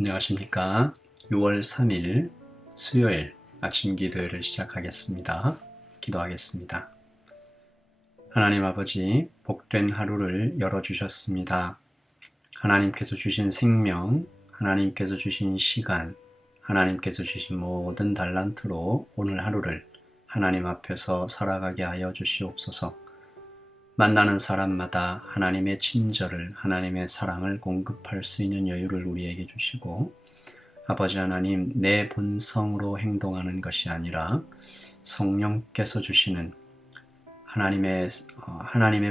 안녕하십니까. 6월 3일 수요일 아침 기도를 시작하겠습니다. 기도하겠습니다. 하나님 아버지, 복된 하루를 열어주셨습니다. 하나님께서 주신 생명, 하나님께서 주신 시간, 하나님께서 주신 모든 달란트로 오늘 하루를 하나님 앞에서 살아가게 하여 주시옵소서. 만나는 사람마다 하나님의 친절을, 하나님의 사랑을 공급할 수 있는 여유를 우리에게 주시고, 아버지 하나님, 내 본성으로 행동하는 것이 아니라 성령께서 주시는 하나님의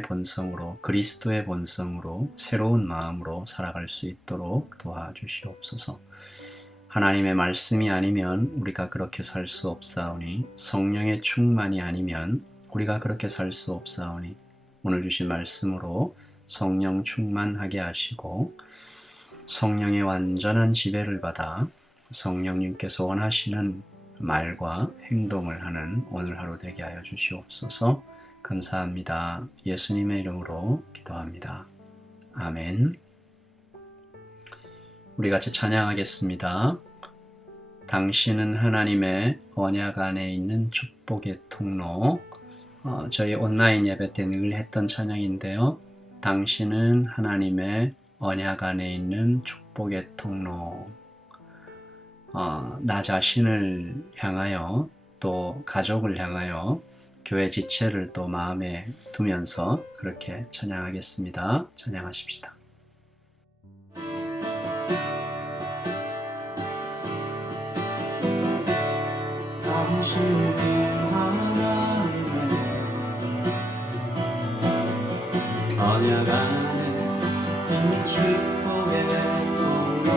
본성으로, 그리스도의 본성으로 새로운 마음으로 살아갈 수 있도록 도와주시옵소서. 하나님의 말씀이 아니면 우리가 그렇게 살 수 없사오니, 성령의 충만이 아니면 우리가 그렇게 살 수 없사오니, 오늘 주신 말씀으로 성령 충만하게 하시고 성령의 완전한 지배를 받아 성령님께서 원하시는 말과 행동을 하는 오늘 하루 되게 하여 주시옵소서. 감사합니다. 예수님의 이름으로 기도합니다. 아멘. 우리 같이 찬양하겠습니다. 당신은 하나님의 언약 안에 있는 축복의 통로. 저희 온라인 예배 때 늘 했던 찬양인데요. 당신은 하나님의 언약 안에 있는 축복의 통로. 나 자신을 향하여 또 가족을 향하여 교회 지체를 또 마음에 두면서 그렇게 찬양하겠습니다. 찬양하십시다. 당신은 언약 안에 있는 축복의 통로.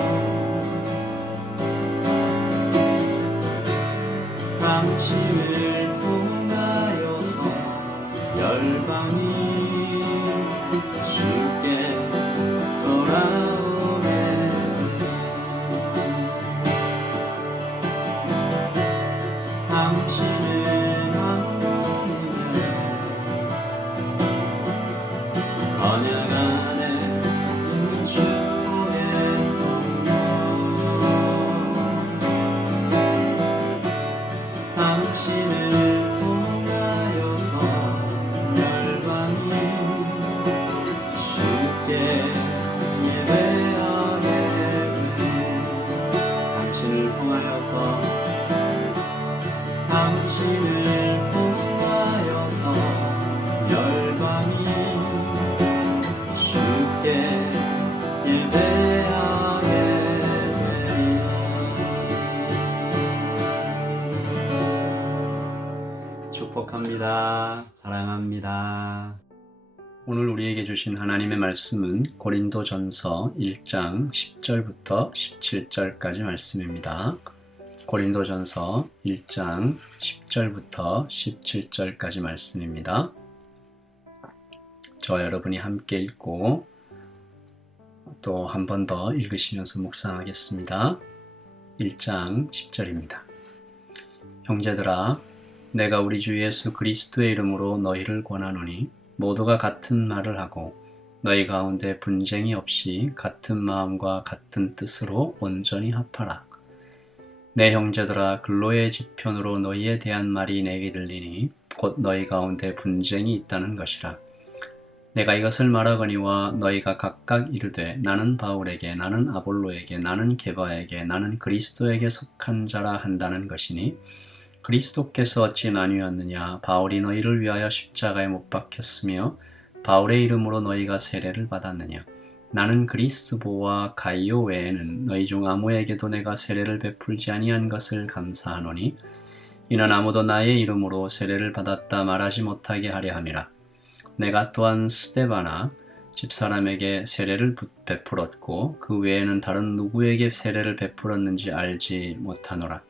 당신을 통하여서 열방이 주께 돌아오네. 당신은 언약 안에 있는 축복의 통로. 당신을 통하여서 열방이 주께 예배하게 돼. 당신을 통하여서 열방이 주께 예배하게 되리. 축복합니다. 사랑합니다. 오늘 우리에게 주신 하나님의 말씀은 고린도전서 1장 10절부터 17절까지 말씀입니다. 고린도전서 1장 10절부터 17절까지 말씀입니다. 저와 여러분이 함께 읽고 또 한 번 더 읽으시면서 묵상하겠습니다. 1장 10절입니다. 형제들아, 내가 우리 주 예수 그리스도의 이름으로 너희를 권하노니 모두가 같은 말을 하고 너희 가운데 분쟁이 없이 같은 마음과 같은 뜻으로 온전히 합하라. 내 형제들아, 근로의 지편으로 너희에 대한 말이 내게 들리니 곧 너희 가운데 분쟁이 있다는 것이라. 내가 이것을 말하거니와 너희가 각각 이르되 나는 바울에게, 나는 아볼로에게, 나는 게바에게, 나는 그리스도에게 속한 자라 한다는 것이니 그리스도께서 어찌 나뉘었느냐? 바울이 너희를 위하여 십자가에 못 박혔으며 바울의 이름으로 너희가 세례를 받았느냐? 나는 그리스보와 가이오 외에는 너희 중 아무에게도 내가 세례를 베풀지 아니한 것을 감사하노니 이는 아무도 나의 이름으로 세례를 받았다 말하지 못하게 하려 함이라. 내가 또한 스데바나 집사람에게 세례를 베풀었고 그 외에는 다른 누구에게 세례를 베풀었는지 알지 못하노라.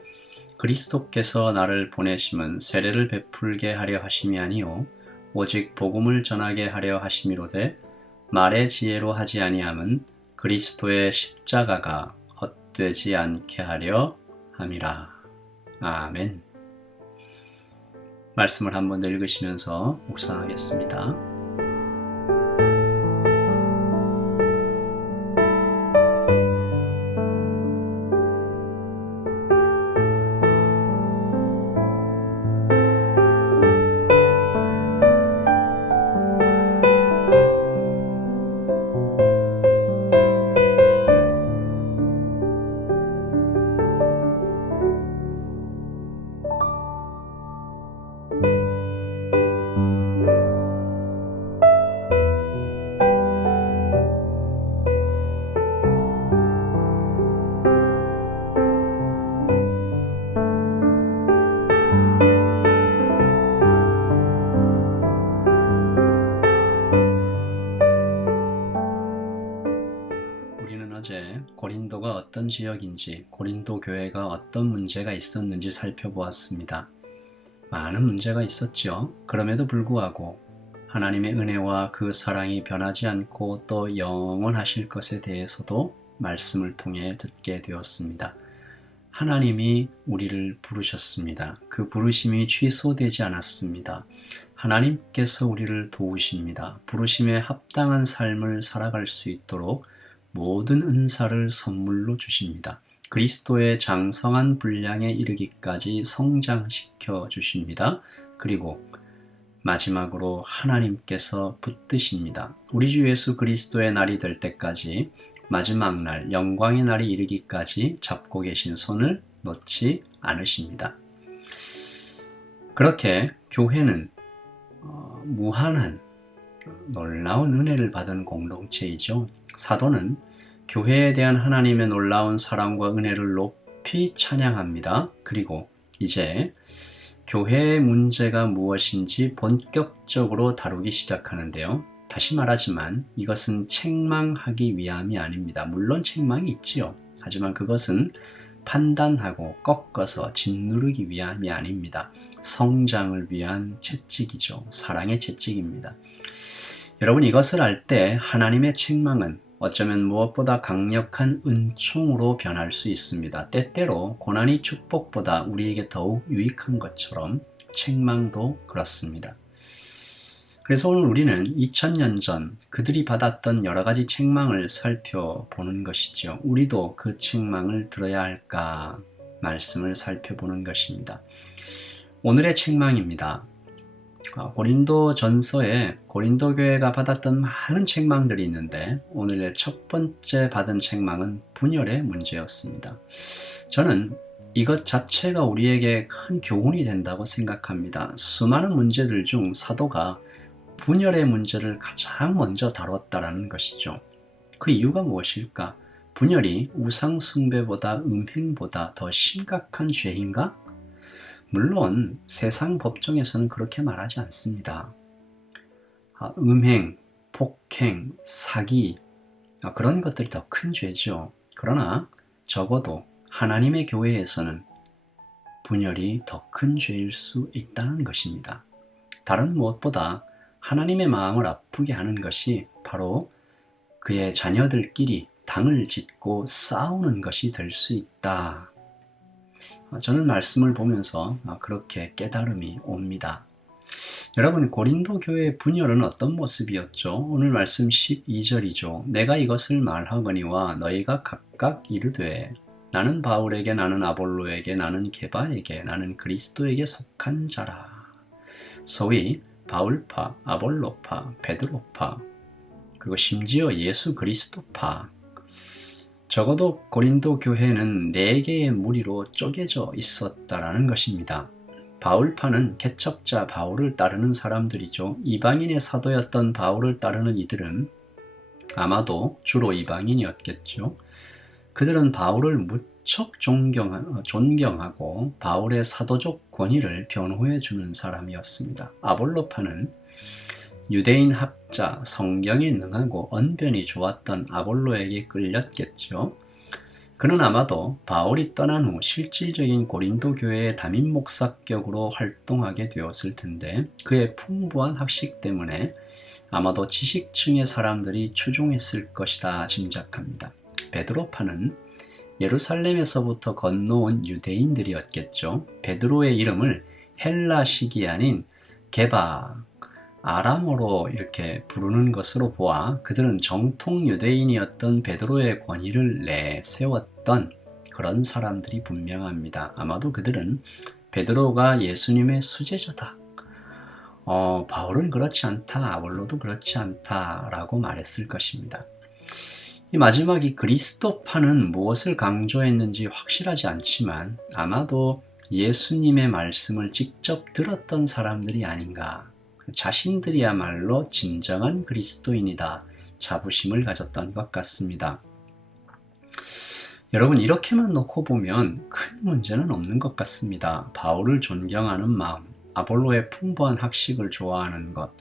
그리스도께서 나를 보내심은 세례를 베풀게 하려 하심이 아니요 오직 복음을 전하게 하려 하심이로되 말의 지혜로 하지 아니함은 그리스도의 십자가가 헛되지 않게 하려 함이라. 아멘. 말씀을 한번 더 읽으시면서 묵상하겠습니다. 우리는 어제 고린도가 어떤 지역인지, 고린도 교회가 어떤 문제가 있었는지 살펴보았습니다. 많은 문제가 있었죠. 그럼에도 불구하고 하나님의 은혜와 그 사랑이 변하지 않고 또 영원하실 것에 대해서도 말씀을 통해 듣게 되었습니다. 하나님이 우리를 부르셨습니다. 그 부르심이 취소되지 않았습니다. 하나님께서 우리를 도우십니다. 부르심에 합당한 삶을 살아갈 수 있도록 모든 은사를 선물로 주십니다. 그리스도의 장성한 분량에 이르기까지 성장시켜 주십니다. 그리고 마지막으로 하나님께서 붙드십니다. 우리 주 예수 그리스도의 날이 될 때까지, 마지막 날 영광의 날이 이르기까지 잡고 계신 손을 놓지 않으십니다. 그렇게 교회는 무한한 놀라운 은혜를 받은 공동체이죠. 사도는 교회에 대한 하나님의 놀라운 사랑과 은혜를 높이 찬양합니다. 그리고 이제 교회의 문제가 무엇인지 본격적으로 다루기 시작하는데요. 다시 말하지만 이것은 책망하기 위함이 아닙니다. 물론 책망이 있지요. 하지만 그것은 판단하고 꺾어서 짓누르기 위함이 아닙니다. 성장을 위한 채찍이죠. 사랑의 채찍입니다. 여러분, 이것을 알 때 하나님의 책망은 어쩌면 무엇보다 강력한 은총으로 변할 수 있습니다. 때때로 고난이 축복보다 우리에게 더욱 유익한 것처럼 책망도 그렇습니다. 그래서 오늘 우리는 2000년 전 그들이 받았던 여러 가지 책망을 살펴보는 것이죠. 우리도 그 책망을 들어야 할까 말씀을 살펴보는 것입니다. 오늘의 책망입니다. 고린도 전서에 고린도 교회가 받았던 많은 책망들이 있는데 오늘 첫 번째 받은 책망은 분열의 문제였습니다. 저는 이것 자체가 우리에게 큰 교훈이 된다고 생각합니다. 수많은 문제들 중 사도가 분열의 문제를 가장 먼저 다뤘다라는 것이죠. 그 이유가 무엇일까? 분열이 우상 숭배보다 음행보다 더 심각한 죄인가? 물론 세상 법정에서는 그렇게 말하지 않습니다. 음행, 폭행, 사기, 그런 것들이 더 큰 죄죠. 그러나 적어도 하나님의 교회에서는 분열이 더 큰 죄일 수 있다는 것입니다. 다른 무엇보다 하나님의 마음을 아프게 하는 것이 바로 그의 자녀들끼리 당을 짓고 싸우는 것이 될 수 있다. 저는 말씀을 보면서 그렇게 깨달음이 옵니다. 여러분, 고린도 교회의 분열은 어떤 모습이었죠? 오늘 말씀 12절이죠. 내가 이것을 말하거니와 너희가 각각 이르되 나는 바울에게, 나는 아볼로에게, 나는 게바에게, 나는 그리스도에게 속한 자라. 소위 바울파, 아볼로파, 베드로파, 그리고 심지어 예수 그리스도파. 적어도 고린도 교회는 4개의 무리로 쪼개져 있었다라는 것입니다. 바울파는 개척자 바울을 따르는 사람들이죠. 이방인의 사도였던 바울을 따르는 이들은 아마도 주로 이방인이었겠죠. 그들은 바울을 무척 존경하고 바울의 사도적 권위를 변호해 주는 사람이었습니다. 아볼로파는 유대인 학자, 성경에 능하고 언변이 좋았던 아볼로에게 끌렸겠죠. 그는 아마도 바울이 떠난 후 실질적인 고린도 교회의 담임 목사격으로 활동하게 되었을 텐데 그의 풍부한 학식 때문에 아마도 지식층의 사람들이 추종했을 것이다 짐작합니다. 베드로파는 예루살렘에서부터 건너온 유대인들이었겠죠. 베드로의 이름을 헬라식이 아닌 게바, 아람어로 이렇게 부르는 것으로 보아 그들은 정통 유대인이었던 베드로의 권위를 내세웠던 그런 사람들이 분명합니다. 아마도 그들은 베드로가 예수님의 수제자다. 바울은 그렇지 않다. 아볼로도 그렇지 않다라고 말했을 것입니다. 이 마지막이 그리스도파는 무엇을 강조했는지 확실하지 않지만 아마도 예수님의 말씀을 직접 들었던 사람들이 아닌가. 자신들이야말로 진정한 그리스도인이다. 자부심을 가졌던 것 같습니다. 여러분, 이렇게만 놓고 보면 큰 문제는 없는 것 같습니다. 바울을 존경하는 마음, 아볼로의 풍부한 학식을 좋아하는 것,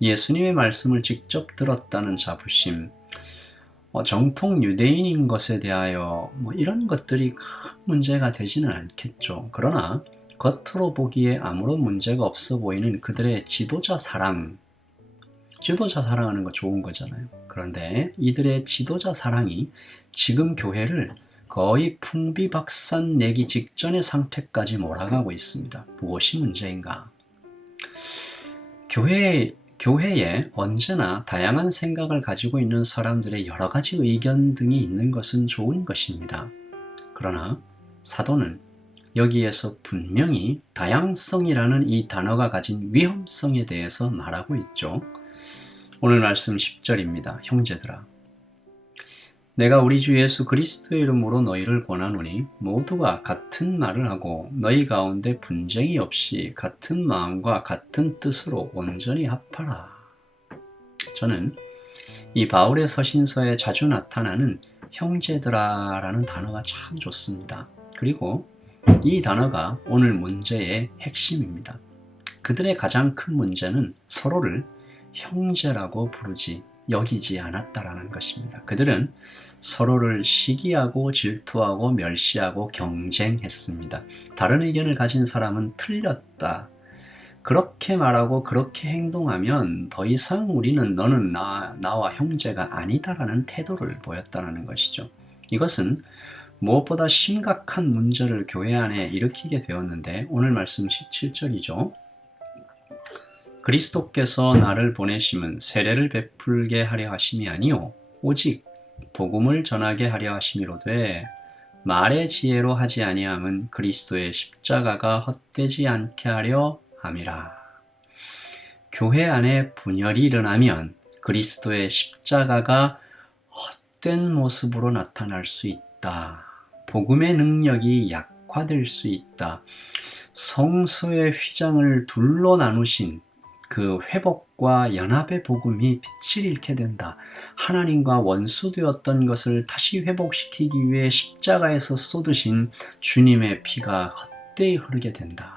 예수님의 말씀을 직접 들었다는 자부심, 정통 유대인인 것에 대하여 이런 것들이 큰 문제가 되지는 않겠죠. 그러나 겉으로 보기에 아무런 문제가 없어 보이는 그들의 지도자 사랑하는 거 좋은 거잖아요. 그런데 이들의 지도자 사랑이 지금 교회를 거의 풍비박산 내기 직전의 상태까지 몰아가고 있습니다. 무엇이 문제인가? 교회에 언제나 다양한 생각을 가지고 있는 사람들의 여러 가지 의견 등이 있는 것은 좋은 것입니다. 그러나 사도는 여기에서 분명히 다양성이라는 이 단어가 가진 위험성에 대해서 말하고 있죠. 오늘 말씀 10절입니다. 형제들아, 내가 우리 주 예수 그리스도의 이름으로 너희를 권하노니 모두가 같은 말을 하고 너희 가운데 분쟁이 없이 같은 마음과 같은 뜻으로 온전히 합하라. 저는 이 바울의 서신서에 자주 나타나는 형제들아라는 단어가 참 좋습니다. 그리고 이 단어가 오늘 문제의 핵심입니다. 그들의 가장 큰 문제는 서로를 형제라고 여기지 않았다라는 것입니다. 그들은 서로를 시기하고 질투하고 멸시하고 경쟁했습니다. 다른 의견을 가진 사람은 틀렸다. 그렇게 말하고 그렇게 행동하면 더 이상 너는 나와 형제가 아니다라는 태도를 보였다는 것이죠. 이것은 무엇보다 심각한 문제를 교회 안에 일으키게 되었는데 오늘 말씀 17절이죠. 그리스도께서 나를 보내심은 세례를 베풀게 하려 하심이 아니요 오직 복음을 전하게 하려 하심이로되 말의 지혜로 하지 아니함은 그리스도의 십자가가 헛되지 않게 하려 함이라. 교회 안에 분열이 일어나면 그리스도의 십자가가 헛된 모습으로 나타날 수 있다. 복음의 능력이 약화될 수 있다. 성소의 휘장을 둘로 나누신 그 회복과 연합의 복음이 빛을 잃게 된다. 하나님과 원수되었던 것을 다시 회복시키기 위해 십자가에서 쏟으신 주님의 피가 헛되이 흐르게 된다.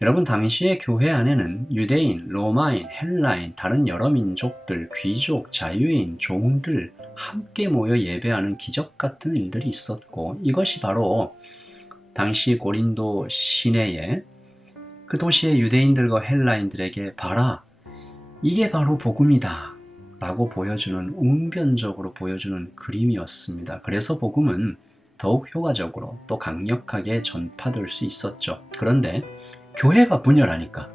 여러분, 당시의 교회 안에는 유대인, 로마인, 헬라인, 다른 여러 민족들, 귀족, 자유인, 종들 함께 모여 예배하는 기적 같은 일들이 있었고 이것이 바로 당시 고린도 시내에 그 도시의 유대인들과 헬라인들에게 봐라, 이게 바로 복음이다 라고 웅변적으로 보여주는 그림이었습니다. 그래서 복음은 더욱 효과적으로 또 강력하게 전파될 수 있었죠. 그런데 교회가 분열하니까,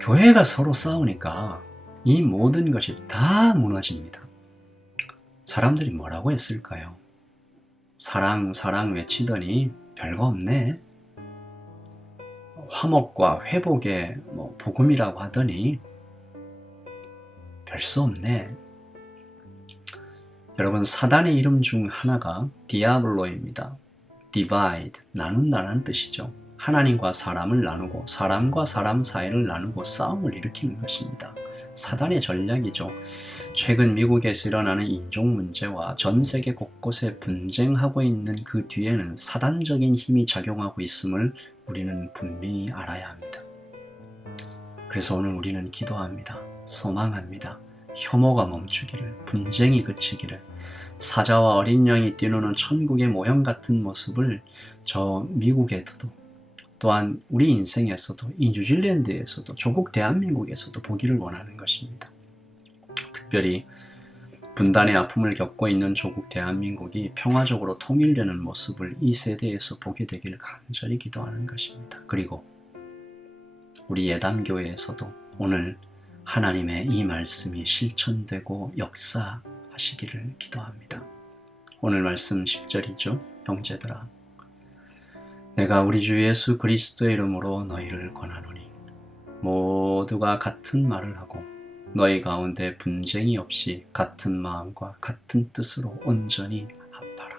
교회가 서로 싸우니까 이 모든 것이 다 무너집니다. 사람들이 뭐라고 했을까요? 사랑 외치더니 별거 없네. 화목과 회복의 복음이라고 하더니 별 수 없네. 여러분, 사단의 이름 중 하나가 디아블로입니다. divide, 나눈다는 뜻이죠. 하나님과 사람을 나누고 사람과 사람 사이를 나누고 싸움을 일으키는 것입니다. 사단의 전략이죠. 최근 미국에서 일어나는 인종 문제와 전 세계 곳곳에 분쟁하고 있는 그 뒤에는 사단적인 힘이 작용하고 있음을 우리는 분명히 알아야 합니다. 그래서 오늘 우리는 기도합니다. 소망합니다. 혐오가 멈추기를, 분쟁이 그치기를, 사자와 어린 양이 뛰노는 천국의 모형 같은 모습을 저 미국에서도, 또한 우리 인생에서도, 이 뉴질랜드에서도, 조국 대한민국에서도 보기를 원하는 것입니다. 특별히 분단의 아픔을 겪고 있는 조국 대한민국이 평화적으로 통일되는 모습을 이 세대에서 보게 되기를 간절히 기도하는 것입니다. 그리고 우리 예담교회에서도 오늘 하나님의 이 말씀이 실천되고 역사하시기를 기도합니다. 오늘 말씀 10절이죠. 형제들아, 내가 우리 주 예수 그리스도의 이름으로 너희를 권하노니 모두가 같은 말을 하고 너희 가운데 분쟁이 없이 같은 마음과 같은 뜻으로 온전히 합하라.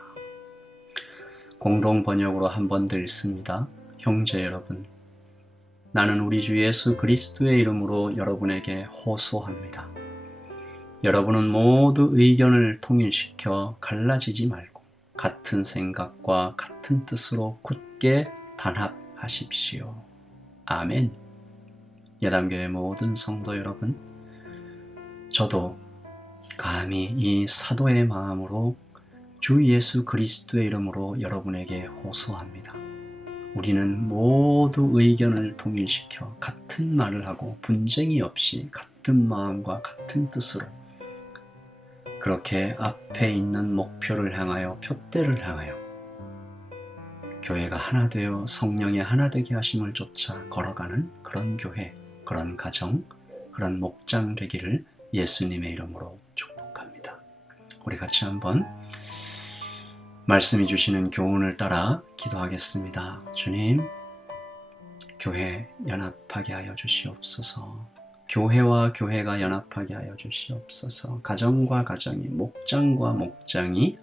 공동 번역으로 한 번 더 읽습니다. 형제 여러분, 나는 우리 주 예수 그리스도의 이름으로 여러분에게 호소합니다. 여러분은 모두 의견을 통일시켜 갈라지지 말고 같은 생각과 같은 뜻으로 굳게 단합하십시오. 아멘. 예담교회 모든 성도 여러분, 저도 감히 이 사도의 마음으로 주 예수 그리스도의 이름으로 여러분에게 호소합니다. 우리는 모두 의견을 통일시켜 같은 말을 하고 분쟁이 없이 같은 마음과 같은 뜻으로 그렇게 앞에 있는 목표를 향하여 표대를 향하여 교회가 하나 되어 성령의 하나 되게 하심을 쫓아 걸어가는 그런 교회, 그런 가정, 그런 목장 되기를 예수님의 이름으로 축복합니다. 우리 같이 한번 말씀이 주시는 교훈을 따라 기도하겠습니다. 주님, 교회 연합하게 하여 주시옵소서. 교회와 교회가 연합하게 하여 주시옵소서. 가정과 가정이, 목장과 목장이,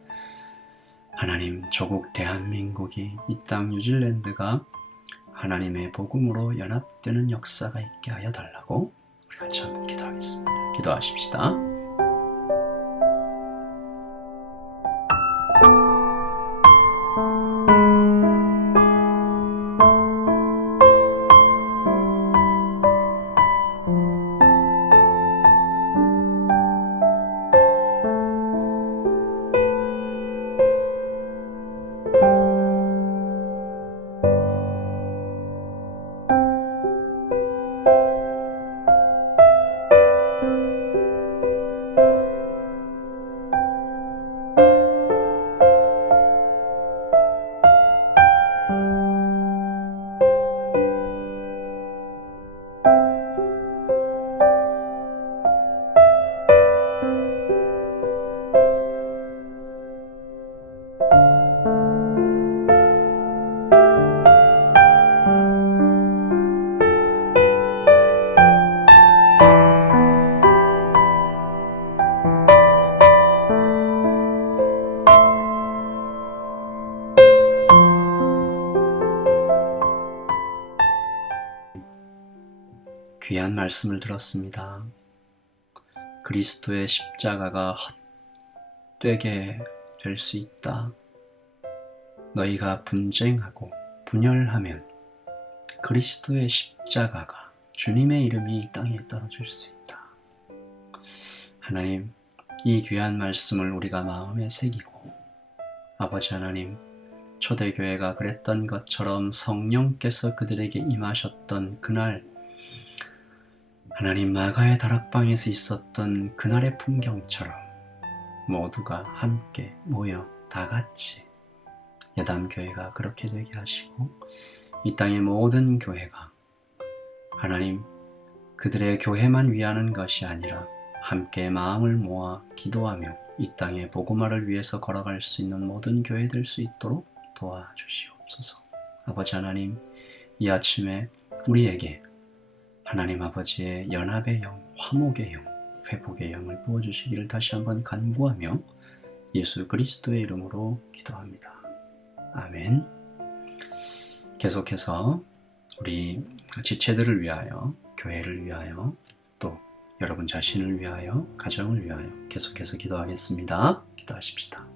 하나님 조국 대한민국이, 이 땅 뉴질랜드가 하나님의 복음으로 연합되는 역사가 있게 하여 달라고 우리 같이 한번 기도하겠습니다. 기도하십시다. 귀한 말씀을 들었습니다. 그리스도의 십자가가 헛되게 될 수 있다. 너희가 분쟁하고 분열하면 그리스도의 십자가가, 주님의 이름이 이 땅에 떨어질 수 있다. 하나님, 이 귀한 말씀을 우리가 마음에 새기고 아버지 하나님, 초대교회가 그랬던 것처럼 성령께서 그들에게 임하셨던 그날, 하나님 마가의 다락방에서 있었던 그날의 풍경처럼 모두가 함께 모여 다 같이 예담교회가 그렇게 되게 하시고, 이 땅의 모든 교회가 하나님 그들의 교회만 위하는 것이 아니라 함께 마음을 모아 기도하며 이 땅의 복음화를 위해서 걸어갈 수 있는 모든 교회 될 수 있도록 도와주시옵소서. 아버지 하나님, 이 아침에 우리에게 하나님 아버지의 연합의 영, 화목의 영, 회복의 영을 부어주시기를 다시 한번 간구하며 예수 그리스도의 이름으로 기도합니다. 아멘. 계속해서 우리 지체들을 위하여, 교회를 위하여, 또 여러분 자신을 위하여, 가정을 위하여 계속해서 기도하겠습니다. 기도하십시다.